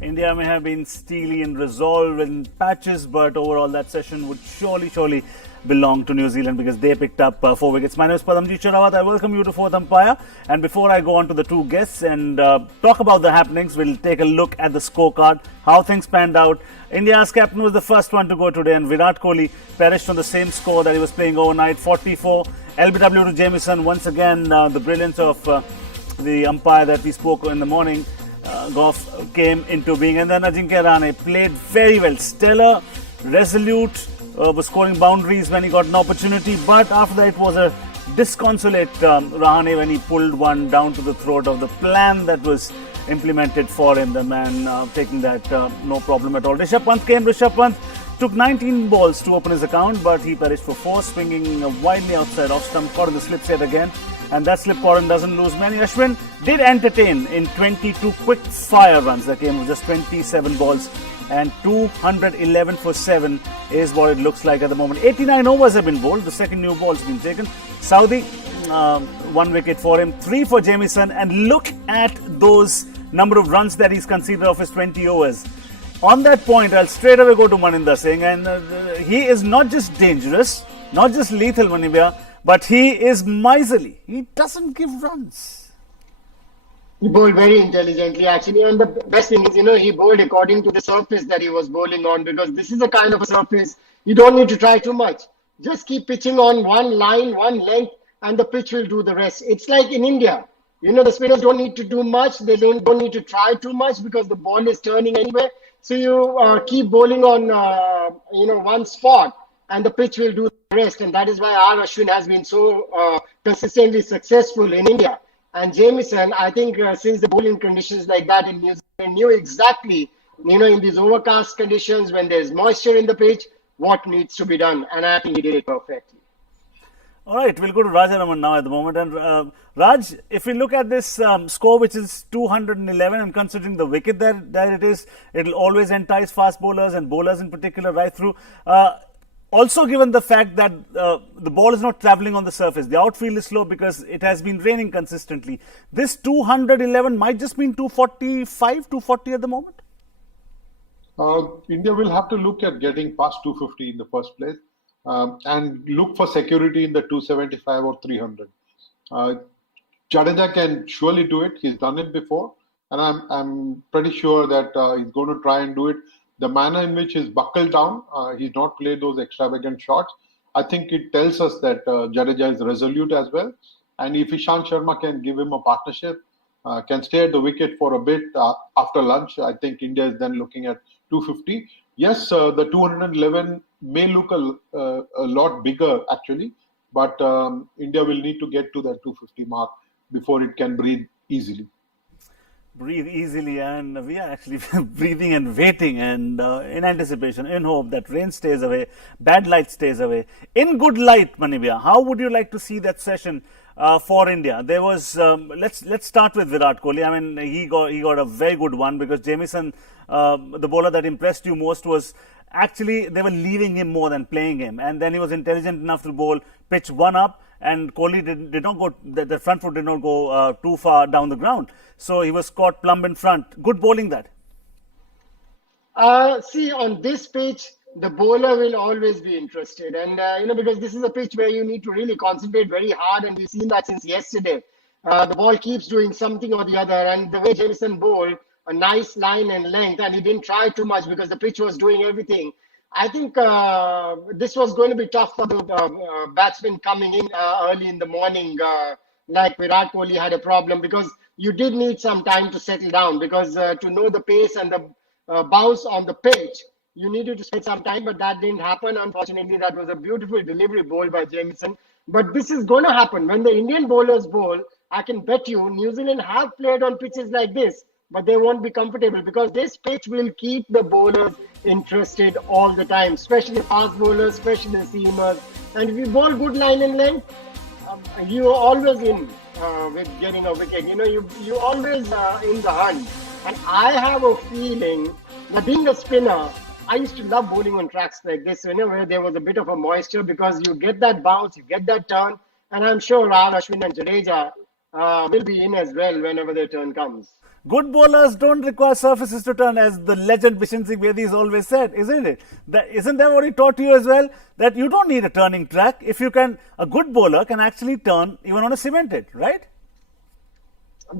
India may have been steely in resolve in patches, but overall that session would surely belong to New Zealand because they picked up 4 wickets. My name is Padamji Chirawat. I welcome you to Fourth Umpire. And before I go on to the two guests and talk about the happenings, we'll take a look at the scorecard, how things panned out. India's captain was the first one to go today, and Virat Kohli perished on the same score that he was playing overnight, 44. LBW to Jamieson. Once again, the brilliance of the umpire that we spoke in the morning. Goff came into being, and then Ajinkya Rahane played very well, stellar, resolute, was scoring boundaries when he got an opportunity, but after that it was a disconsolate Rahane when he pulled one down to the throat of the plan that was implemented for him, the man taking that no problem at all. Rishabh Pant took 19 balls to open his account, but he perished for 4, swinging wildly outside off stump, caught in the slip set again. And that slip Corin doesn't lose many. Ashwin did entertain in 22 quick fire runs. That came with just 27 balls and 211 for 7 is what it looks like at the moment. 89 overs have been bowled. The second new ball has been taken. Southee, 1 wicket for him, 3 for Jamieson. And look at those number of runs that he's conceded of his 20 overs. On that point, I'll straight away go to Maninder Singh. And he is not just dangerous, not just lethal, Manibia, but he is miserly. He doesn't give runs. He bowled very intelligently, actually. And the best thing is, he bowled according to the surface that he was bowling on, because this is the kind of a surface you don't need to try too much. Just keep pitching on one line, one length, and the pitch will do the rest. It's like in India. The spinners don't need to do much. They don't need to try too much because the ball is turning anyway. So you keep bowling on, one spot, and the pitch will do the rest. And that is why our Ashwin has been so consistently successful in India. And Jamieson, I think since the bowling conditions like that in New Zealand, knew exactly, in these overcast conditions, when there's moisture in the pitch, what needs to be done. And I think he did it perfectly. All right, we'll go to Rajaraman now at the moment. And Raj, if we look at this score, which is 211, and considering the wicket that it is, it'll always entice fast bowlers and bowlers in particular right through. Also, given the fact that the ball is not travelling on the surface, the outfield is slow because it has been raining consistently. This 211 might just mean 245, 240 at the moment. India will have to look at getting past 250 in the first place and look for security in the 275 or 300. Jadeja can surely do it. He's done it before, and I'm pretty sure that he's going to try and do it. The manner in which he's buckled down, he's not played those extravagant shots. I think it tells us that Jadeja is resolute as well. And if Ishant Sharma can give him a partnership, can stay at the wicket for a bit after lunch, I think India is then looking at 250. Yes, the 211 may look a lot bigger actually, but India will need to get to that 250 mark before it can breathe easily. Breathe easily, and we are actually breathing and waiting and in anticipation, in hope that rain stays away, bad light stays away. In good light, Manibia, how would you like to see that session for India? There was, let's start with Virat Kohli. I mean, he got a very good one because Jamieson, the bowler that impressed you most, was actually they were leaving him more than playing him, and then he was intelligent enough to bowl pitch one up. And Kohli did not go, the front foot did not go too far down the ground. So he was caught plumb in front. Good bowling that. See, on this pitch, the bowler will always be interested. And, because this is a pitch where you need to really concentrate very hard. And we've seen that since yesterday. The ball keeps doing something or the other. And the way Jamieson bowled, a nice line and length, and he didn't try too much because the pitch was doing everything. I think this was going to be tough for the batsmen coming in early in the morning, like Virat Kohli had a problem, because you did need some time to settle down, because to know the pace and the bounce on the pitch, you needed to spend some time, but that didn't happen. Unfortunately, that was a beautiful delivery bowl by Jamieson. But this is going to happen. When the Indian bowlers bowl, I can bet you New Zealand have played on pitches like this, but they won't be comfortable because this pitch will keep the bowlers interested all the time, especially fast bowlers, especially seamers. And if you bowl good line and length, you are always in with getting a wicket. You always in the hunt. And I have a feeling that being a spinner, I used to love bowling on tracks like this, where there was a bit of a moisture, because you get that bounce, you get that turn. And I'm sure Ashwin and Jadeja will be in as well whenever their turn comes. Good bowlers don't require surfaces to turn, as the legend Bishan Singh Bedi has always said, isn't it? Isn't that what he taught you as well? That you don't need a turning track. If you can, a good bowler can actually turn even on a cemented, right?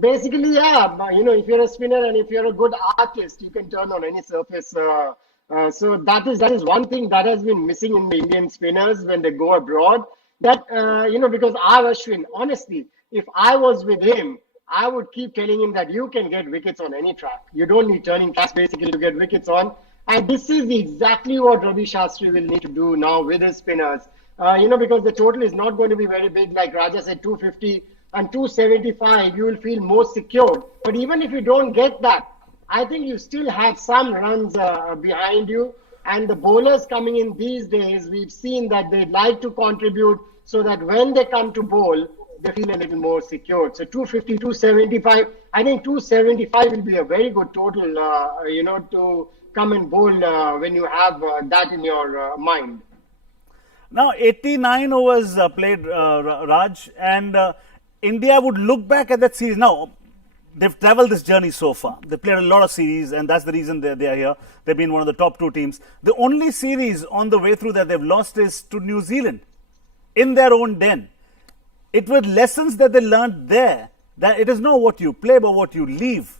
Basically, yeah. If you're a spinner and if you're a good artist, you can turn on any surface. So that is one thing that has been missing in the Indian spinners when they go abroad. That because Ashwin, honestly, if I was with him, I would keep telling him that you can get wickets on any track. You don't need turning tracks basically to get wickets on. And this is exactly what Ravi Shastri will need to do now with his spinners. Because the total is not going to be very big, like Raja said, 250 and 275. You will feel more secure. But even if you don't get that, I think you still have some runs behind you. And the bowlers coming in these days, we've seen that they like to contribute so that when they come to bowl, they feel a little more secure. So 250, 275, I think 275 will be a very good total, to come and bowl when you have that in your mind. Now, 89 overs played, Raj, and India would look back at that series. Now, they've traveled this journey so far. They played a lot of series, and that's the reason they are here. They've been one of the top two teams. The only series on the way through that they've lost is to New Zealand in their own den. It was lessons that they learned there, that it is not what you play, but what you leave.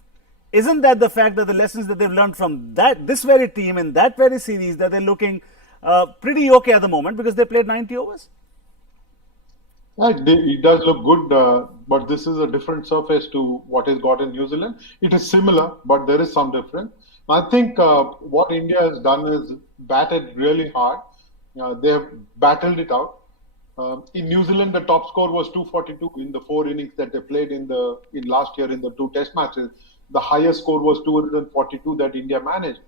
Isn't that the fact that the lessons that they've learned from this very team in that very series, that they're looking pretty okay at the moment because they played 90 overs? It does look good, but this is a different surface to what is got in New Zealand. It is similar, but there is some difference. I think what India has done is batted really hard. They have battled it out. In New Zealand, the top score was 242 in the 4 innings that they played in last year in the 2 test matches. The highest score was 242 that India managed.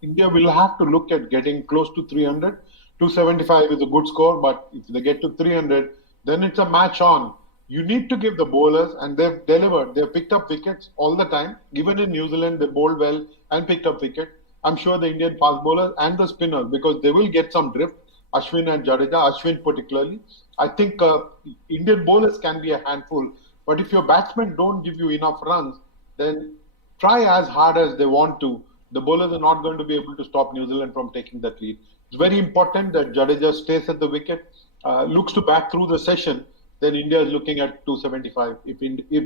India will have to look at getting close to 300. 275 is a good score, but if they get to 300, then it's a match on. You need to give the bowlers, and they've delivered. They've picked up wickets all the time. Even in New Zealand, they bowled well and picked up wicket. I'm sure the Indian fast bowlers and the spinners, because they will get some drift. Ashwin and Jadeja, Ashwin particularly. I think Indian bowlers can be a handful, but if your batsmen don't give you enough runs, then try as hard as they want to. The bowlers are not going to be able to stop New Zealand from taking that lead. It's very important that Jadeja stays at the wicket, looks to bat through the session. Then India is looking at 275. If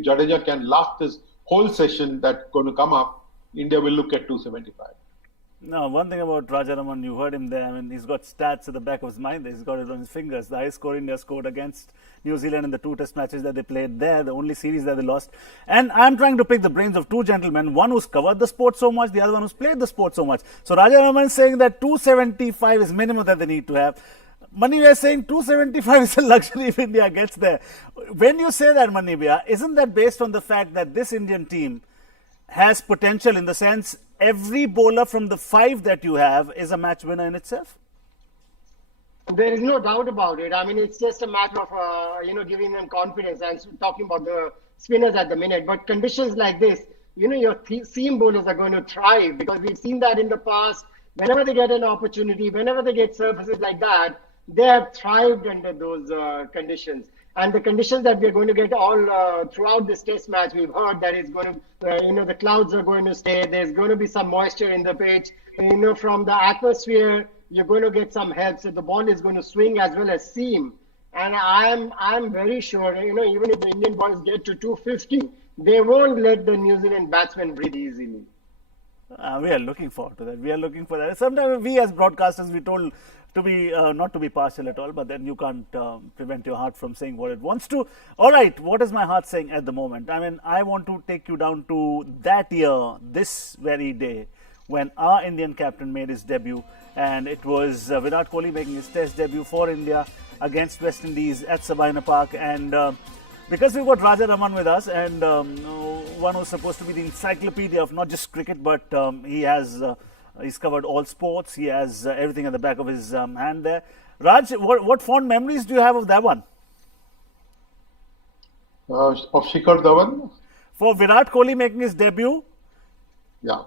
Jadeja can last this whole session that's going to come up, India will look at 275. Now, one thing about Rajaraman, you heard him there. I mean, he's got stats at the back of his mind. He's got it on his fingers. The highest score India scored against New Zealand in the 2 test matches that they played there, the only series that they lost. And I'm trying to pick the brains of 2 gentlemen, one who's covered the sport so much, the other one who's played the sport so much. So Rajaraman is saying that 275 is minimum that they need to have. Manivya is saying 275 is a luxury if India gets there. When you say that, Manivya, isn't that based on the fact that this Indian team has potential, in the sense every bowler from the 5 that you have is a match winner in itself? There is no doubt about it. I mean, it's just a matter of, giving them confidence and talking about the spinners at the minute. But conditions like this, your seam bowlers are going to thrive, because we've seen that in the past. Whenever they get an opportunity, whenever they get surfaces like that, they have thrived under those conditions. And the conditions that we're going to get all throughout this test match, we've heard that it's going to, the clouds are going to stay. There's going to be some moisture in the pitch. From the atmosphere, you're going to get some help. So the ball is going to swing as well as seam. And I'm very sure, even if the Indian boys get to 250, they won't let the New Zealand batsmen breathe easily. We are looking forward to that. We are looking for that. Sometimes we as broadcasters, we're told to be not to be partial at all, but then you can't prevent your heart from saying what it wants to. All right, what is my heart saying at the moment? I mean, I want to take you down to that year, this very day, when our Indian captain made his debut, and it was Virat Kohli making his test debut for India against West Indies at Sabina Park. And because we've got Rajaraman with us, and one who's supposed to be the encyclopedia of not just cricket, but he's covered all sports. He has everything at the back of his hand there. Raj, what fond memories do you have of that one? Of Shikhar Dhawan? For Virat Kohli making his debut? Yeah.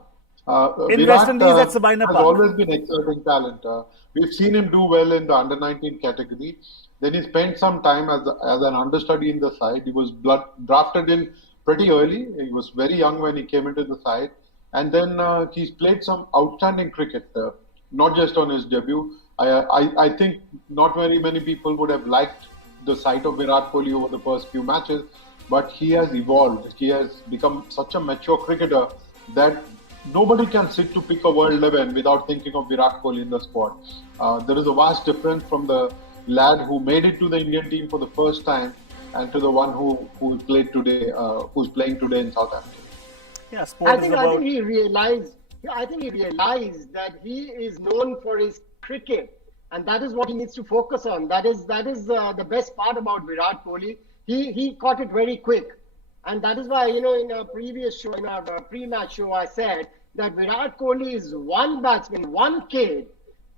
In West Indies at Sabina Park. Has always been exciting talent. We've seen him do well in the under-19 category. Then he spent some time as an understudy in the side. He was drafted in pretty early. He was very young when he came into the side. And then he's played some outstanding cricket, not just on his debut. I think not very many people would have liked the sight of Virat Kohli over the first few matches, but he has evolved. He has become such a mature cricketer that nobody can sit to pick a world 11 without thinking of Virat Kohli in the squad. There is a vast difference from the lad who made it to the Indian team for the first time and to the one who played today, who's playing today in Southampton. Yeah, sport is about... I think he realized that he is known for his cricket, and that is what he needs to focus on. That is the best part about Virat Kohli. He caught it very quick, and that is why, in a previous show, in our pre-match show, I said that Virat Kohli is one batsman, one kid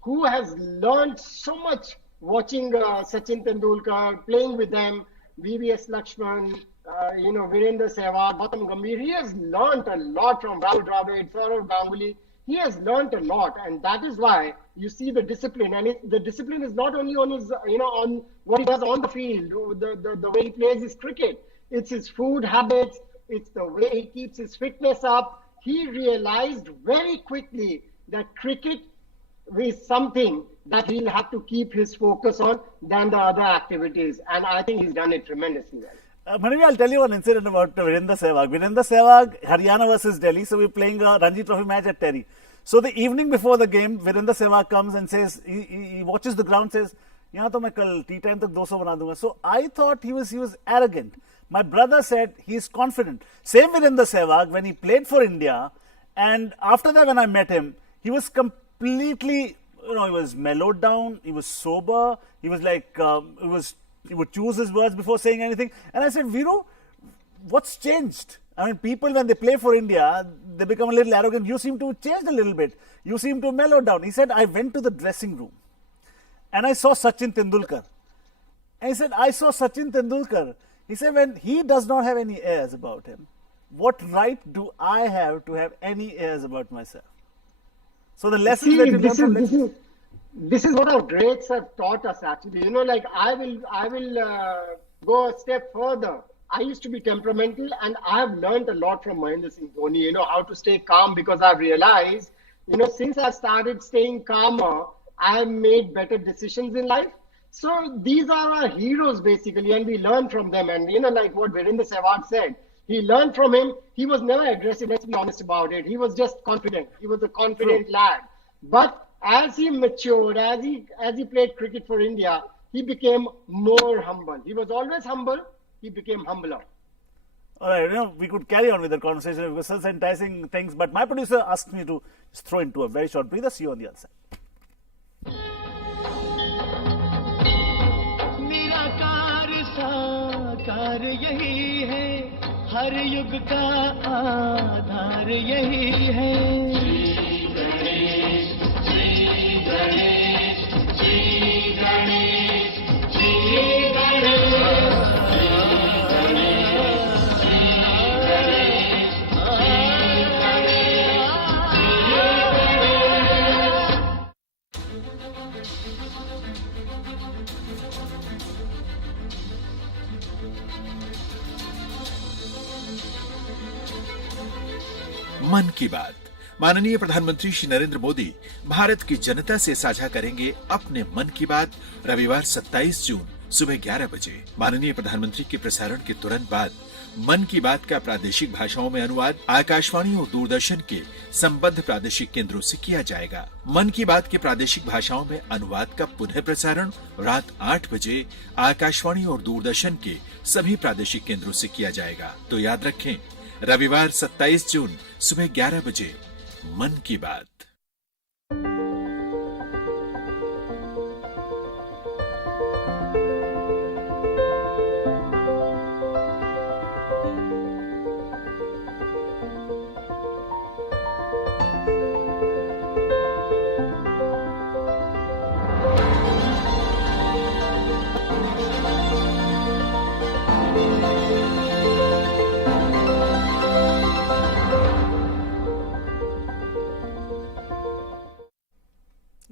who has learned so much watching Sachin Tendulkar, playing with them, VVS Lakshman, Virendra Sehwag, Gautam Gambhir. He has learnt a lot from Rahul Dravid, Saurav Ganguly. He has learnt a lot, and that is why you see the discipline. And the discipline is not only on his, on what he does on the field, the way he plays his cricket. It's his food habits. It's the way he keeps his fitness up. He realized very quickly that cricket is something that he'll have to keep his focus on than the other activities. And I think he's done it tremendously well. Manavi, I'll tell you one incident about Virendra Sehwag. Virendra Sehwag, Haryana versus Delhi. So we're playing a Ranji Trophy match at Terry. So the evening before the game, Virendra Sehwag comes and says, he watches the ground, says, "Yahan to main kal tea time tak 200 bana dunga." So I thought he was arrogant. My brother said he's confident. Same Virendra Sehwag when he played for India, and after that when I met him, he was completely, he was mellowed down. He was sober. He was like, he would choose his words before saying anything. And I said, Viru, what's changed? I mean, people, when they play for India, they become a little arrogant. You seem to have changed a little bit. You seem to mellow down. He said, I went to the dressing room and I saw Sachin Tendulkar. And he said, I saw Sachin Tendulkar. He said, when he does not have any airs about him, what right do I have to have any airs about myself? So the lessons that you learn from this is what our greats have taught us, actually. I will go a step further. I used to be temperamental, and I have learned a lot from Mahendra Singh Dhoni, how to stay calm, because I've realized, since I started staying calmer, I have made better decisions in life. So these are our heroes, basically, and we learn from them. And, like what Virendra Sehwag said, he learned from him. He was never aggressive, let's be honest about it. He was just confident. He was a confident lad. But as he matured, as he played cricket for India, he became more humble. He was always humble. He became humbler. All right, we could carry on with the conversation. It was such enticing things. But my producer asked me to just throw into a very short breather. See you on the other side. साकार यही है, हर युग का आधार यही है। श्री गणेश, श्री गणेश, श्री गणेश, श्री गणेश, मन की बात। माननीय प्रधानमंत्री श्री नरेंद्र मोदी भारत की जनता से साझा करेंगे अपने मन की बात रविवार 27 जून सुबह 11 बजे। माननीय प्रधानमंत्री के प्रसारण के तुरंत बाद मन की बात का प्रादेशिक भाषाओं में अनुवाद आकाशवाणी और दूरदर्शन के संबद्ध प्रादेशिक केंद्रों से किया जाएगा। मन की बात के प्रादेशिक भाषाओं में अनुवाद का पुनः प्रसारण रात 8 बजे आकाशवाणी और दूरदर्शन के सभी प्रादेशिक केंद्रों से किया जाएगा। तो याद रखें, रविवार 27 जून सुबह 11 बजे मन की बात।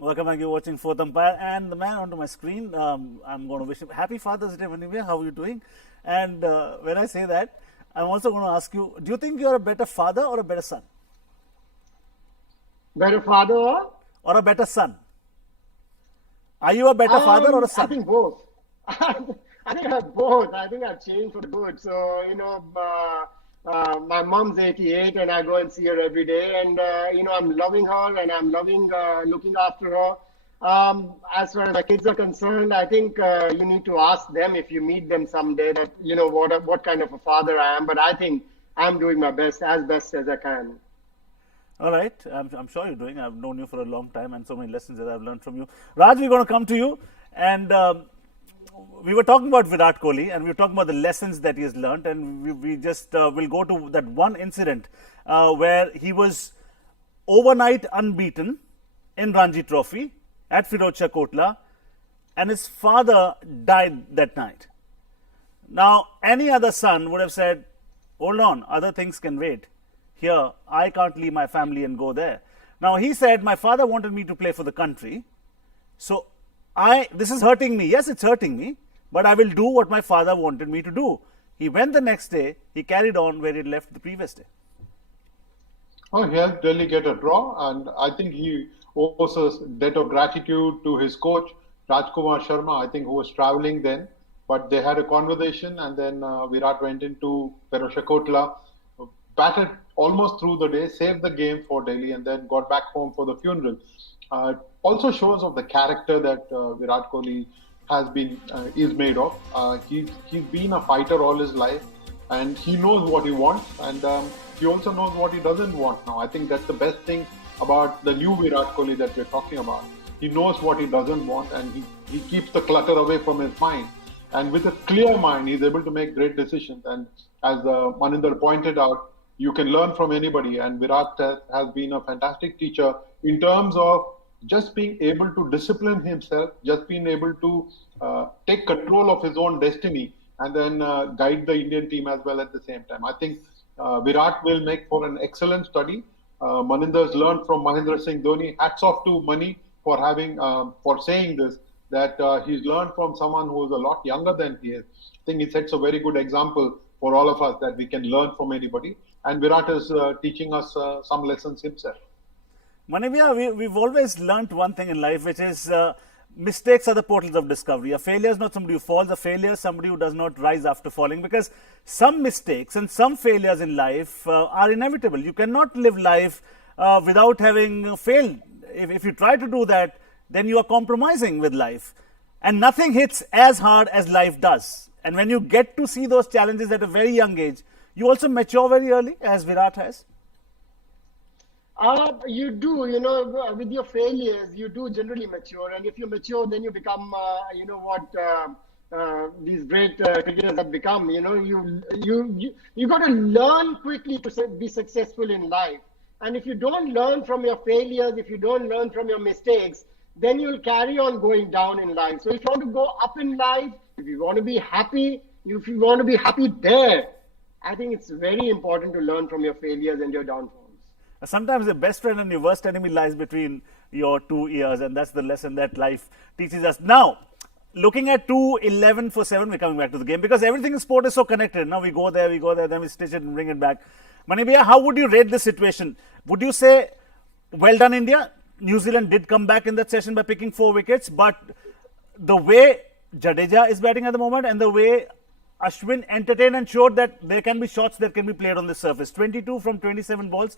Welcome back. You're watching Fourth Umpire, and the man onto my screen, I'm going to wish him happy Father's Day. Anyway, how are you doing? And when I say that, I'm also going to ask you, do you think you're a better father or a better son? Better father or a better son? Are you a better father or a son? I think both. I think I have both. I think I've changed for the good. So, my mom's 88 and I go and see her every day. And, I'm loving her and I'm loving looking after her. As far as the kids are concerned, I think you need to ask them if you meet them someday that, what kind of a father I am. But I think I'm doing my best as I can. All right. I'm sure you're doing. I've known you for a long time and so many lessons that I've learned from you. Raj, we're going to come to you. And we were talking about Virat Kohli and we were talking about the lessons that he has learned. And we just will go to that one incident where he was overnight unbeaten in Ranji Trophy at Firozshah Kotla, and his father died that night. Now, any other son would have said, hold on, other things can wait. Here, I can't leave my family and go there. Now, he said, my father wanted me to play for the country, so this is hurting me. Yes, it's hurting me, but I will do what my father wanted me to do. He went the next day, he carried on where he left the previous day. Oh, he helped Delhi get a draw, and I think he owes a debt of gratitude to his coach, Rajkumar Sharma, I think, who was traveling then. But they had a conversation, and then Virat went into Firozshah Kotla, batted almost through the day, saved the game for Delhi, and then got back home for the funeral. Also shows of the character that Virat Kohli is made of. He's been a fighter all his life, and he knows what he wants, and he also knows what he doesn't want now. I think that's the best thing about the new Virat Kohli that we're talking about. He knows what he doesn't want, and he keeps the clutter away from his mind. And with a clear mind, he's able to make great decisions. And as Maninder pointed out, you can learn from anybody. And Virat has been a fantastic teacher in terms of just being able to discipline himself, just being able to take control of his own destiny, and then guide the Indian team as well at the same time. I think Virat will make for an excellent study. Maninder's learned from Mahendra Singh Dhoni. Hats off to Mani for saying this, that he's learned from someone who is a lot younger than he is. I think he sets a very good example for all of us that we can learn from anybody. And Virat is teaching us some lessons himself. Manivya, we've always learnt one thing in life, which is mistakes are the portals of discovery. A failure is not somebody who falls. A failure is somebody who does not rise after falling, because some mistakes and some failures in life are inevitable. You cannot live life without having failed. If you try to do that, then you are compromising with life. And nothing hits as hard as life does. And when you get to see those challenges at a very young age, you also mature very early, as Virat has. You do, with your failures, you do generally mature. And if you mature, then you become, these great cricketers have become. You got to learn quickly to be successful in life. And if you don't learn from your failures, if you don't learn from your mistakes, then you'll carry on going down in life. So if you want to go up in life, if you want to be happy, if you want to be happy there, I think it's very important to learn from your failures and your downfalls. Sometimes the best friend and your worst enemy lies between your two ears, and that's the lesson that life teaches us. Now, looking at 2-11 for 7, we're coming back to the game, because everything in sport is so connected. Now we go there, then we stitch it and bring it back. Manibhaiya, how would you rate this situation? Would you say, well done India? New Zealand did come back in that session by picking 4 wickets, but the way Jadeja is batting at the moment and the way Ashwin entertained and showed that there can be shots that can be played on this surface. 22 from 27 balls.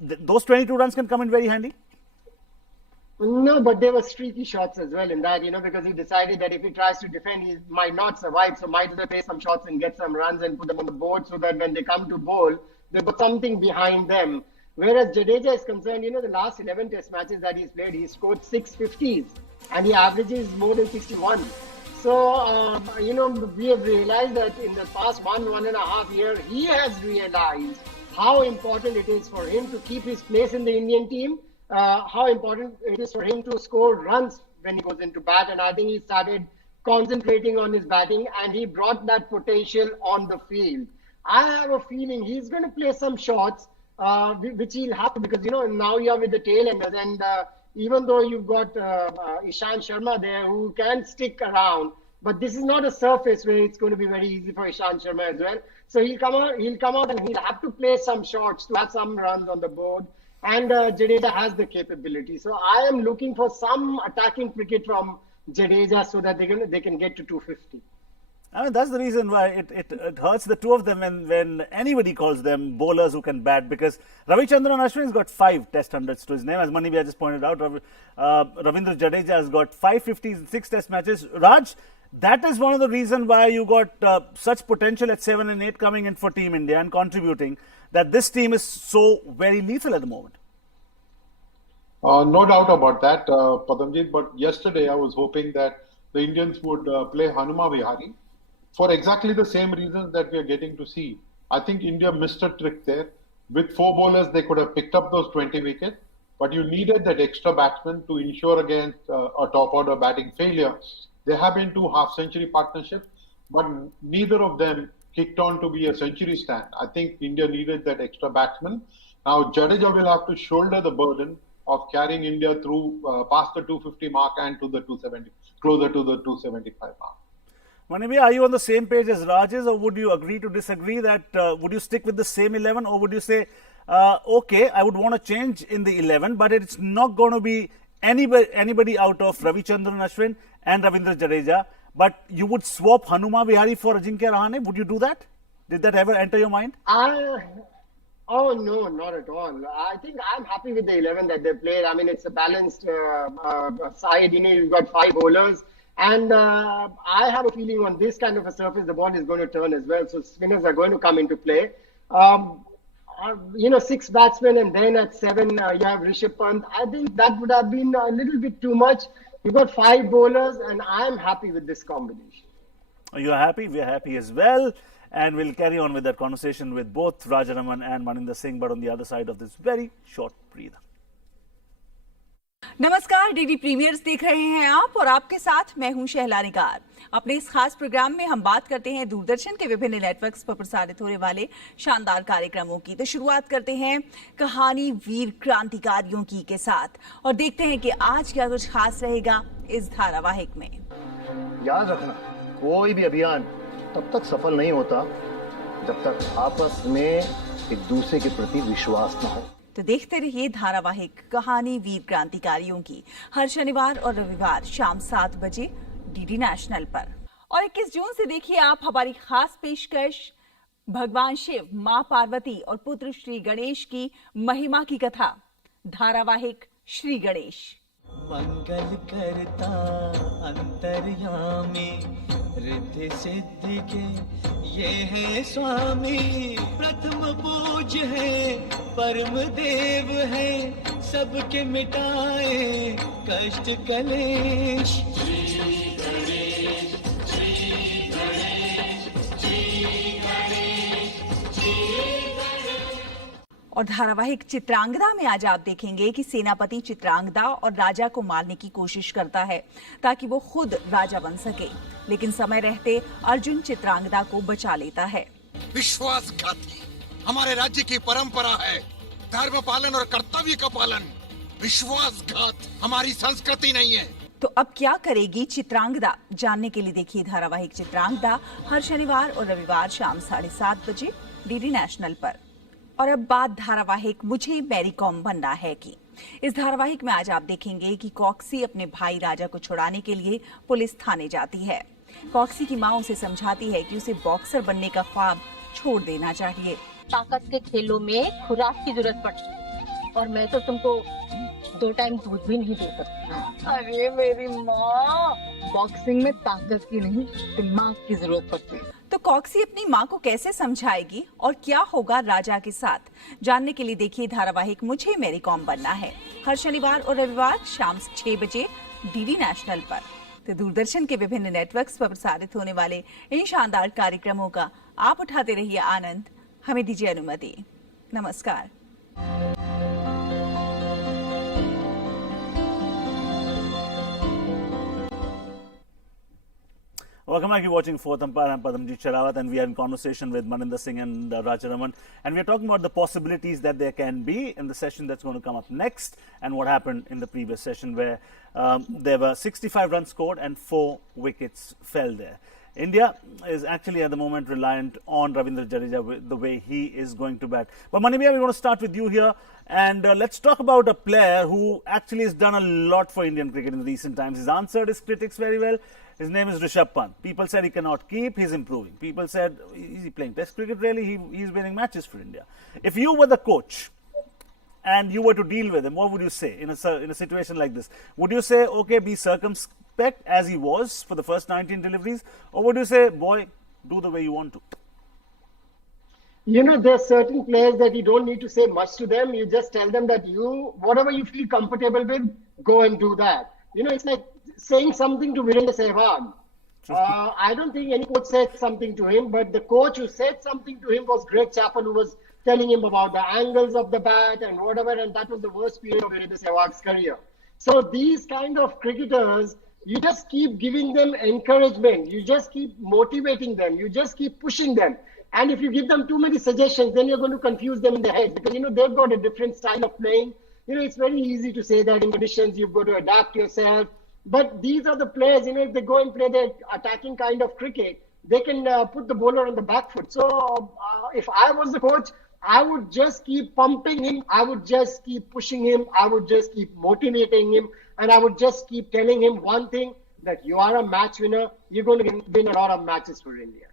Those 22 runs can come in very handy. No, but there were streaky shots as well in that, because he decided that if he tries to defend, he might not survive. So might as well play some shots and get some runs and put them on the board so that when they come to bowl, they've got something behind them. Whereas Jadeja is concerned, the last 11 test matches that he's played, he scored 6 50s and he averages more than 61. So, we have realized that in the past 1.5 years, he has realized how important it is for him to keep his place in the Indian team, how important it is for him to score runs when he goes into bat. And I think he started concentrating on his batting and he brought that potential on the field. I have a feeling he's going to play some shots, which he'll have to, because, now you are with the tail-enders. And even though you've got Ishant Sharma there who can stick around, but this is not a surface where it's going to be very easy for Ishant Sharma as well. So he'll come out and he'll have to play some shots to have some runs on the board. And Jadeja has the capability. So I am looking for some attacking cricket from Jadeja so that they can get to 250. I mean, that's the reason why it hurts the two of them when anybody calls them bowlers who can bat, because Ravichandran Ashwin's got 5 test hundreds to his name, as Manibhai just pointed out. Ravindra Jadeja has got 550s in 6 test matches. Raj, that is one of the reasons why you got such potential at 7 and 8 coming in for Team India and contributing, that this team is so very lethal at the moment. No doubt about that, Padamjit. But yesterday I was hoping that the Indians would play Hanuma Vihari for exactly the same reasons that we are getting to see. I think India missed a trick there. With 4 bowlers, they could have picked up those 20 wickets, but you needed that extra batsman to ensure against a top order batting failure. There have been 2 half-century partnerships, but neither of them kicked on to be a century stand. I think India needed that extra batsman. Now Jadeja will have to shoulder the burden of carrying India through past the 250 mark and to the 270, closer to the 275 mark. Manibhai, are you on the same page as Raj is, or would you agree to disagree? That would you stick with the same 11, or would you say, okay, I would want to change in the 11, but it's not going to be anybody out of Ravichandran Ashwin and Ravindra Jadeja, but you would swap Hanuma Vihari for Ajinkya Rahane? Would you do that? Did that ever enter your mind? Oh, no, not at all. I think I'm happy with the 11 that they played. I mean, it's a balanced side. You know, you've got 5 bowlers. And I have a feeling on this kind of a surface, the ball is going to turn as well. So spinners are going to come into play. 6 batsmen, and then at 7, you have Rishabh Pant. I think that would have been a little bit too much. You've got 5 bowlers, and I'm happy with this combination. You're happy? We're happy as well. And we'll carry on with that conversation with both Rajaraman and Maninder Singh, but on the other side of this very short breather. नमस्कार, DD premiers देख रहे हैं आप और आपके साथ मैं हूं शहला निगार। अपने इस खास प्रोग्राम में हम बात करते हैं दूरदर्शन के विभिन्न नेटवर्क्स पर प्रसारित होने वाले शानदार कार्यक्रमों की। तो शुरुआत करते हैं कहानी वीर क्रांतिकारियों की के साथ और देखते हैं कि आज क्या कुछ खास रहेगा इस धारावाहिक में। याद रखना, कोई भी अभियान तब तक सफल नहीं होता जब तक आपस में एक दूसरे के प्रति विश्वास न हो। तो देखते रहिए धारावाहिक कहानी वीर क्रांतिकारियों की हर शनिवार और रविवार शाम 7 बजे डीडी नेशनल पर। और 21 जून से देखिए आप हमारी खास पेशकश भगवान शिव, मां पार्वती और पुत्र श्री गणेश की महिमा की कथा, धारावाहिक श्री गणेश। मंगल करता अंतर्यामी, रिद्धि सिद्धि के ये है स्वामी। प्रथम पूज्य है, परम देव है, सबके मिटाए कष्ट कलेश। श्री गणेश, श्री गणेश, श्री गणेश, श्री गणेश। और धारावाहिक चित्रांगदा में आज आप देखेंगे कि सेनापति चित्रांगदा और राजा को मारने की कोशिश करता है ताकि वो खुद राजा बन सके, लेकिन समय रहते अर्जुन चित्रांगदा को बचा लेता है। विश्वासघाती हमारे राज्य की परंपरा है, धर्म पालन और कर्तव्य का पालन। विश्वासघात हमारी संस्कृति नहीं है। तो अब क्या करेगी चित्रांगदा, जानने के लिए देखिए धारावाहिक चित्रांगदा हर शनिवार और रविवार शाम 7:30 बजे डीडी नेशनल पर। और अब बात धारावाहिक मुझे मैरी कॉम बनना है की। इस धारावाहिक में आज आप देखेंगे कि कॉक्सी अपने भाई राजा को छुड़ाने के लिए पुलिस थाने जाती है। कॉक्सी की मां उसे समझाती है कि उसे बॉक्सर बनने का ख्वाब छोड़ देना चाहिए। ताकत के खेलों में खुराक की जरूरत पड़ती है और मैं तो तुमको 2 टाइम दूध भी नहीं दे सकती। अरे मेरी माँ, बॉक्सिंग में ताकत की नहीं दिमाग की जरूरत पड़ती है। तो कॉक्सी अपनी मां को कैसे समझाएगी और क्या होगा राजा के साथ, जानने के लिए देखिए धारावाहिक मुझे मैरी कॉम बनना है हर शनिवार और रविवार शाम 6 बजे डीडी नेशनल पर। तो दूरदर्शन के विभिन्न नेटवर्क्स पर प्रसारित होने वाले इन शानदार कार्यक्रमों का आप उठाते रहिए आनंद। हमें दीजिए अनुमति। नमस्कार। Welcome back. You're watching Fourth Umpire. I'm Padamjit Sherawat, and we are in conversation with Maninder Singh and Rajaraman, and we are talking about the possibilities that there can be in the session that's going to come up next, and what happened in the previous session where there were 65 runs scored and 4 wickets fell there. India is actually at the moment reliant on Ravindra Jadeja the way he is going to bat. But Manibhaiya, we're going to start with you here, and let's talk about a player who actually has done a lot for Indian cricket in recent times. He's answered his critics very well. His name is Rishabh Pant. People said he cannot keep, he's improving. People said, is he playing Test cricket really? He's winning matches for India. If you were the coach and you were to deal with him, what would you say in a situation like this? Would you say, okay, be circumspect as he was for the first 19 deliveries, or would you say, boy, do the way you want to? You know, there are certain players that you don't need to say much to them. You just tell them that whatever you feel comfortable with, go and do that. You know, it's like saying something to Virendra Sehwag. I don't think any coach said something to him, but the coach who said something to him was Greg Chappell, who was telling him about the angles of the bat and whatever, and that was the worst period of Virendra Sehwag's career. So these kind of cricketers, you just keep giving them encouragement. You just keep motivating them. You just keep pushing them. And if you give them too many suggestions, then you're going to confuse them in their heads because, you know, they've got a different style of playing. You know, it's very easy to say that in conditions you've got to adapt yourself. But these are the players, you know, if they go and play the attacking kind of cricket, they can put the bowler on the back foot. So if I was the coach, I would just keep pumping him. I would just keep pushing him. I would just keep motivating him. And I would just keep telling him one thing, that you are a match winner. You're going to win a lot of matches for India.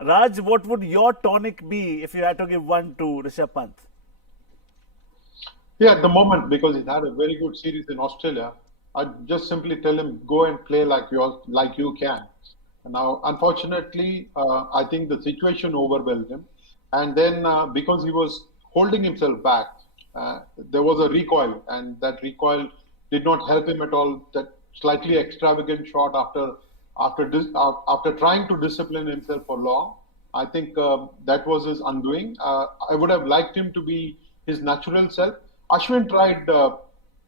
Raj, what would your tonic be if you had to give one to Rishabh Pant? Yeah, at the moment, because he's had a very good series in Australia, I'd just simply tell him, go and play like you can. Now, unfortunately, I think the situation overwhelmed him. And then because he was holding himself back, there was a recoil, and that recoil did not help him at all. That slightly extravagant shot after trying to discipline himself for long, I think that was his undoing. I would have liked him to be his natural self. Ashwin tried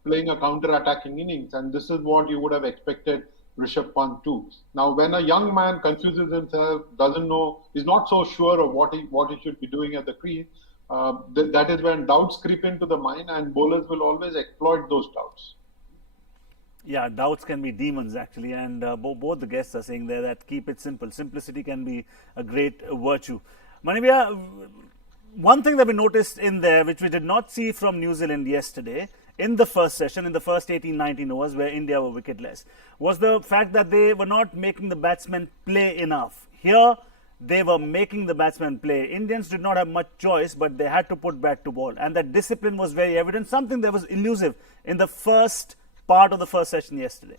playing a counter-attacking innings, and this is what you would have expected Rishabh Pant to. Now, when a young man confuses himself, doesn't know, is not so sure of what he should be doing at the crease, that is when doubts creep into the mind, and bowlers will always exploit those doubts. Yeah, doubts can be demons actually, and both the guests are saying there that keep it simple. Simplicity can be a great virtue. Manibhaiya, one thing that we noticed in there, which we did not see from New Zealand yesterday, in the first session, in the first 18-19 overs where India were wicketless, was the fact that they were not making the batsmen play enough. Here, they were making the batsmen play. Indians did not have much choice, but they had to put bat to ball. And that discipline was very evident, something that was elusive in the first part of the first session yesterday.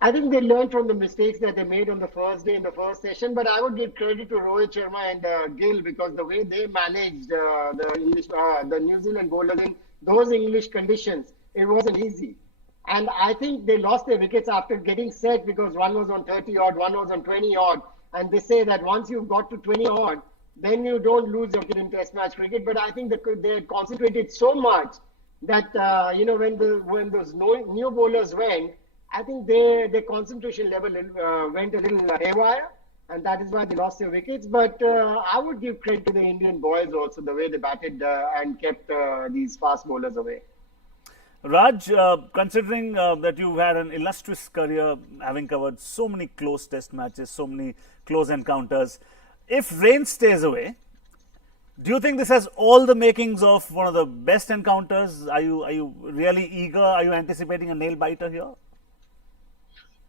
I think they learned from the mistakes that they made on the first day in the first session, but I would give credit to Rohit Sharma and Gill because the way they managed the New Zealand bowlers in those English conditions, it wasn't easy. And I think they lost their wickets after getting set because one was on 30 odd, one was on 20 odd. And they say that once you've got to 20 odd, then you don't lose your wicket in Test match cricket. But I think they had concentrated so much that, when those new bowlers went, I think their concentration level went a little haywire, and that is why they lost their wickets. But I would give credit to the Indian boys also, the way they batted and kept these fast bowlers away. Raj, considering that you've had an illustrious career, having covered so many close Test matches, so many close encounters, if rain stays away, do you think this has all the makings of one of the best encounters? Are you really eager? Are you anticipating a nail-biter here?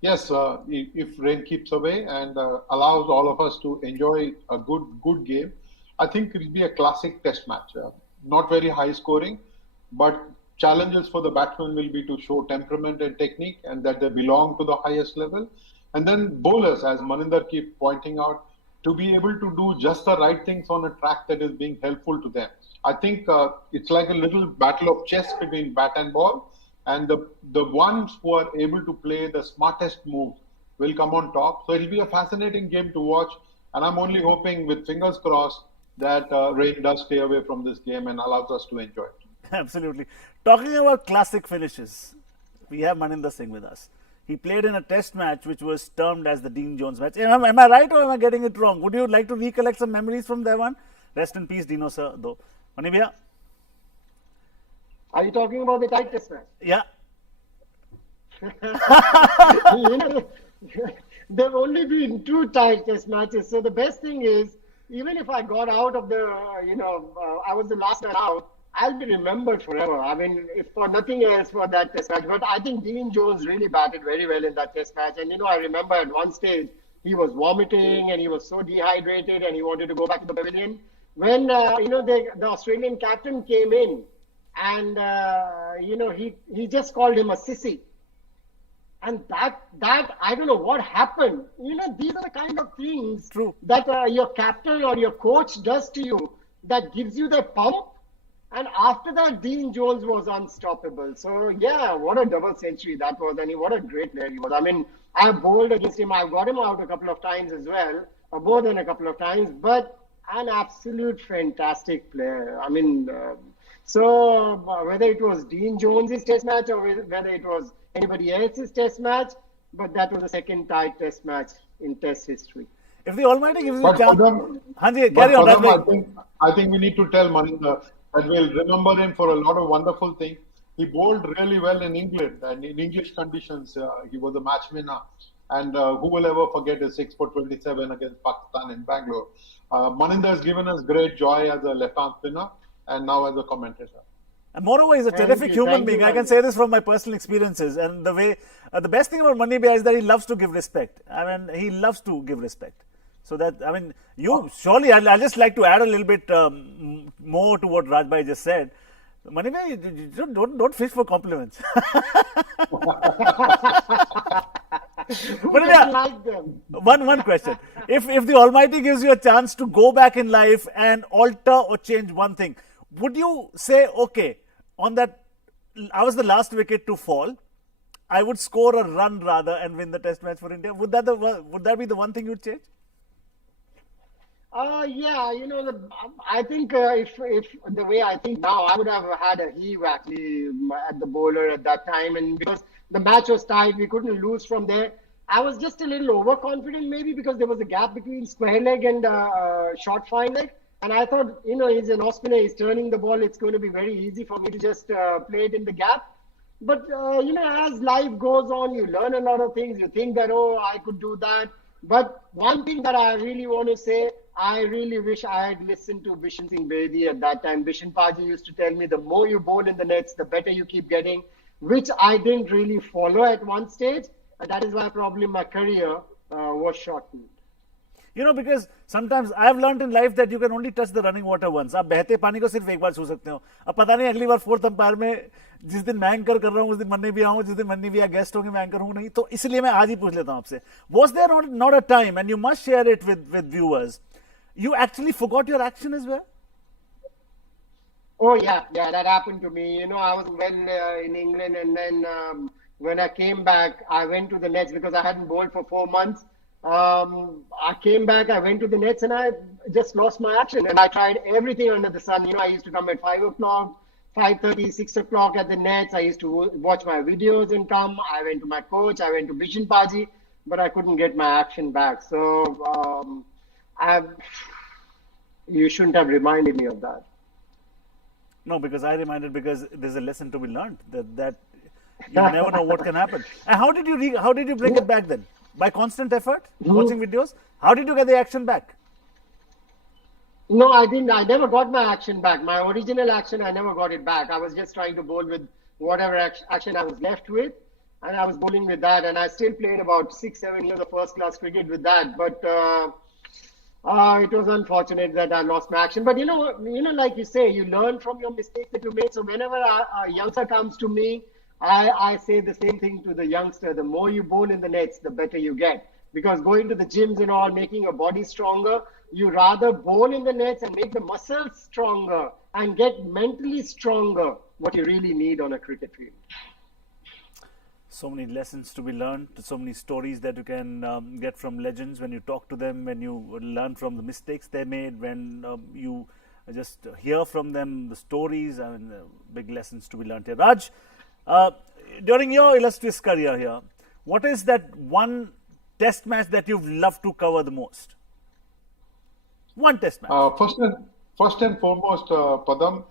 Yes, if rain keeps away and allows all of us to enjoy a good game, I think it will be a classic Test match. Not very high scoring, but challenges for the batsmen will be to show temperament and technique and that they belong to the highest level. And then bowlers, as Maninder keeps pointing out, to be able to do just the right things on a track that is being helpful to them. I think it's like a little battle of chess between bat and ball. And the ones who are able to play the smartest move will come on top. So it'll be a fascinating game to watch. And I'm only hoping, with fingers crossed, that rain does stay away from this game and allows us to enjoy it. Absolutely. Talking about classic finishes, we have Maninder Singh with us. He played in a Test match which was termed as the Dean Jones match. Am I right or am I getting it wrong? Would you like to recollect some memories from that one? Rest in peace, Dino sir, though. Manibhaiya? Are you talking about the tight Test match? Yeah. There've only been 2 tight test matches. So the best thing is, even if I got out of the, I was the last man out, I'll be remembered forever. I mean, if for nothing else for that test match. But I think Dean Jones really batted very well in that test match. And, I remember at one stage, he was vomiting and he was so dehydrated and he wanted to go back to the pavilion. When, the Australian captain came in and, he just called him a sissy. And that I don't know what happened. These are the kind of things that your captain or your coach does to you that gives you the pump. And after that, Dean Jones was unstoppable. So, yeah, what a double century that was. And what a great player he was. I mean, I've bowled against him. I've got him out a couple of times as well, or more than a couple of times. But an absolute fantastic player. I mean, so whether it was Dean Jones's test match or whether it was anybody else's test match, but that was the second tight test match in test history. If the Almighty gives you a But chance... Padam, carry on. I think we need to tell Maninder that we'll remember him for a lot of wonderful things. He bowled really well in England and in English conditions. He was a match winner. And who will ever forget his 6 for 27 against Pakistan in Bangalore? Maninder has given us great joy as a left-arm spinner and now as a commentator. And moreover, he's a terrific human being. I can say this from my personal experiences. And the way, the best thing about Mani Bhai is that he loves to give respect. I mean, he loves to give respect. So that, I mean, surely, I'll just like to add a little bit more to what Rajbhai just said. Mani Bhai, don't fish for compliments. But yeah, one question. If the Almighty gives you a chance to go back in life and alter or change one thing, would you say, okay, on that, I was the last wicket to fall, I would score a run rather and win the test match for India? Would that be the one thing you'd change? Yeah, I think if the way I think now, I would have had a heave actually at the bowler at that time. And because the match was tight, we couldn't lose from there. I was just a little overconfident maybe because there was a gap between square leg and short fine leg. And I thought, he's an off spinner, he's turning the ball, it's going to be very easy for me to just play it in the gap. But, as life goes on, you learn a lot of things. You think that, I could do that. But one thing that I really want to say, I really wish I had listened to Bishan Singh Bedi at that time. Bishan Paji used to tell me the more you bowl in the nets, the better you keep getting, which I didn't really follow at one stage. And that is why probably my career was shortened. Because sometimes I've learned in life that you can only touch the running water once. आप बहते पानी को सिर्फ एक बार छू सकते हो. अब पता नहीं अगली बार फोर्थ अंपायर में जिस दिन मैं एंकर कर रहा हूँ उस दिन मन्नी भी आऊँ, जिस दिन मन्नी भी गेस्ट होंगे मैं एंकर हूँ नहीं. तो इसलिए मैं आज ही पूछ लेता हूँ आपसे. Was there not a time, and you must share it with viewers, you actually forgot your action as well? Oh yeah, that happened to me. I was in England, and then when I came back, I went to the nets because I hadn't bowled for 4 months. I came back, I went to the nets, and I just lost my action. And I tried everything under the sun. I used to come at 5 o'clock, 5:30, 6 o'clock at the nets. I used to watch my videos and come. I went to my coach, I went to Bishan Paji, but I couldn't get my action back. So you shouldn't have reminded me of that. No, because I reminded because there's a lesson to be learned that you never know what can happen. And how did you bring it back then? By constant effort, watching videos? How did you get the action back? No, I didn't. I never got my action back. My original action, I never got it back. I was just trying to bowl with whatever action I was left with. And I was bowling with that. And I still played about 6-7 years of first-class cricket with that. But it was unfortunate that I lost my action. But, like you say, you learn from your mistakes that you made. So whenever a youngster comes to me, I say the same thing to the youngster. The more you bowl in the nets, the better you get. Because going to the gyms and all, making your body stronger, you rather bowl in the nets and make the muscles stronger and get mentally stronger, what you really need on a cricket field. So many lessons to be learned, so many stories that you can get from legends when you talk to them, when you learn from the mistakes they made, when you just hear from them the stories. I mean, big lessons to be learned here. Raj, during your illustrious career here, what is that one test match that you've loved to cover the most? One test match. First and foremost, Padam,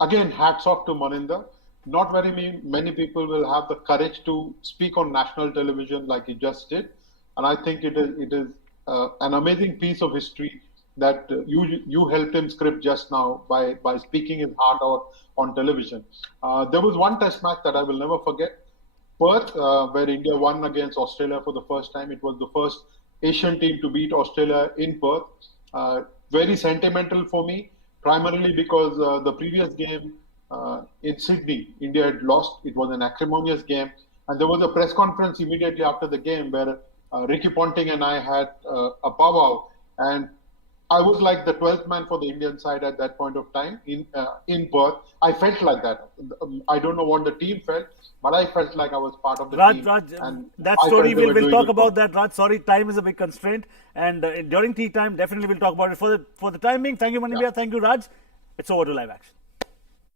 again, hats off to Maninder. Not very many people will have the courage to speak on national television like he just did. And I think it is an amazing piece of history that you helped him script just now by speaking his heart out on television. There was one test match that I will never forget. Perth, where India won against Australia for the first time. It was the first Asian team to beat Australia in Perth. Very sentimental for me, primarily because the previous game in Sydney, India had lost. It was an acrimonious game. And there was a press conference immediately after the game where Ricky Ponting and I had a powwow. And I was like the 12th man for the Indian side at that point of time in Perth. I felt like that. I don't know what the team felt, but I felt like I was part of the team. Raj, And that I story, felt they were we'll doing talk it about well. that, Raj. Sorry, time is a big constraint. And during tea time, definitely we'll talk about it. For the time being, thank you, Manibhaiya. Thank you, Raj. It's over to live action.